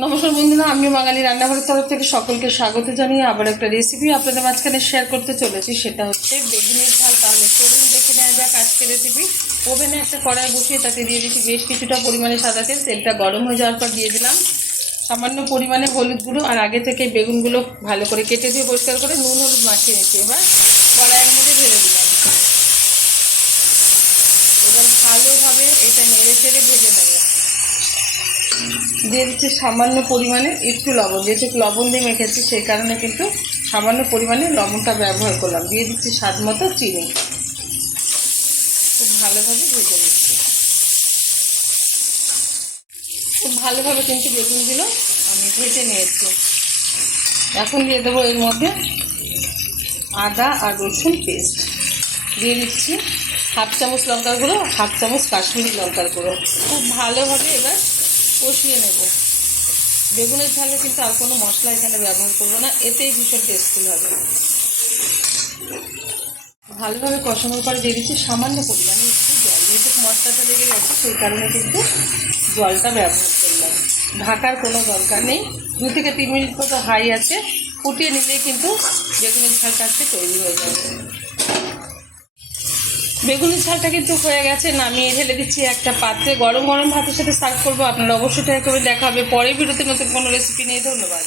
নমস্কার বন্ধুরা, আমি বাঙালি রান্নাঘরের তরফ থেকে সকলকে স্বাগত জানিয়ে আবার একটা রেসিপি আপনাদের মাঝখানে শেয়ার করতে চলেছি। সেটা হচ্ছে বেগুনের ঝাল। তাহলে চলুন দেখে নেওয়া যাক আজকের রেসিপি। ওভেনে একটা কড়াই বসিয়ে তাতে দিয়ে দিচ্ছি বেশ কিছুটা পরিমাণে সাদা তেল। তেলটা গরম হয়ে যাওয়ার পর দিয়ে দিলাম সামান্য পরিমাণে হলুদ গুঁড়ো, আর আগে থেকে বেগুনগুলো ভালো করে কেটে দিয়ে পরিষ্কার করে নুন হলুদ মাখিয়ে নিচ্ছি। এবার কড়াইয়ের মধ্যে ঢেলে দিলাম। এবার ভালোভাবে এটা নেড়ে চেড়ে ভেজে নেবে। দিয়ে দিচ্ছি সামান্য পরিমাণে একটু লবণ, যেহেতু লবণ দিয়ে মেখেছি সেই কারণে কিন্তু সামান্য পরিমাণে লবণটা ব্যবহার করলাম। দিয়ে দিচ্ছি স্বাদ মতো চিনি। খুব ভালোভাবে ভেজে নিচ্ছি। খুব ভালোভাবে কিন্তু বেগুনগুলো আমি ভেজে নিয়েছি। এখন দিয়ে দেবো এর মধ্যে আদা আর রসুন পেস্ট। দিয়ে দিচ্ছি হাফ চামচ লঙ্কার গুঁড়ো, হাফ চামচ কাশ্মীরি লঙ্কার গুঁড়ো। খুব ভালোভাবে এবার কষিয়ে নেব। বেগুনের ঝালে কিন্তু আর কোনো মশলা এখানে ব্যবহার করবো না, এতেই ভীষণ টেস্টফুল হবে। ভালোভাবে কষানোর পরে দিয়ে দিচ্ছি সামান্য পরিমাণে একটু জল। যেহেতু মশলাটা লেগে গেছে সেই কারণে কিন্তু জলটা ব্যবহার করলাম। ঢাকার কোনো দরকার নেই। 2 থেকে 3 মিনিট মতো হাই আছে ফুটিয়ে নিলেই কিন্তু বেগুনের ঝাল কাটতে তৈরি হয়ে যাবে। বেগুনের ঝালটা কিন্তু হয়ে গেছে, নামিয়ে ঢেলে দিচ্ছি একটা পাত্রে। গরম গরম ভাতের সাথে সার্ভ করবো। আপনারা অবশ্যই ট্রাই করে দেখা হবে পরের ভিডিওতে নতুন কোনো রেসিপি নিয়ে। ধন্যবাদ।